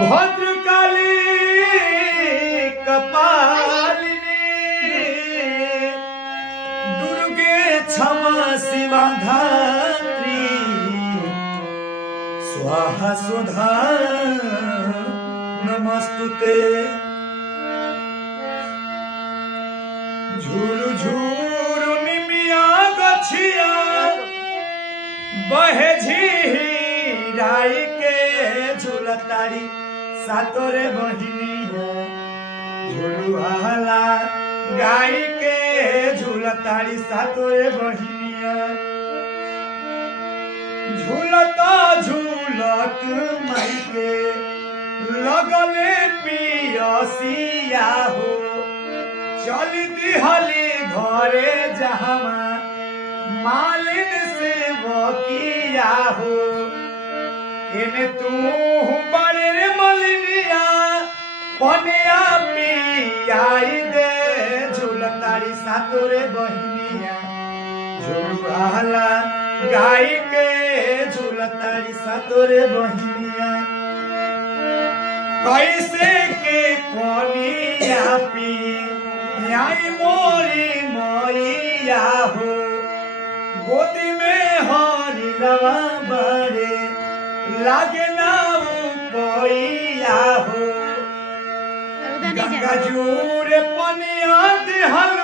भद्रकाली कपालिनी दुर्गे क्षमा शिवा धात्री स्वाहा सुधा नमस्तुते। झूरू झूरू निमिया गछिया बहे झीराई के झूलतारी सातोरे बहिनी झूलुआला गाई के झूलतारी सातोरे बहिनिया। झूलता झूलत माई के लगले पियसिया हो चली दिहली घरे जहां मालिन से वकिया हो। केने तू बड़े रे मलिनिया पनिया पियाई दे झूलतारी सातोरे बहिनिया झूलुआला गाई के झूलतारी सातोरे बहिनिया। कैसे के पनिया पी आई मोरी मैया हो गोदी में हरी लवा बड़े लागे ना पैया हो। गंगा जूर पनिया दिहल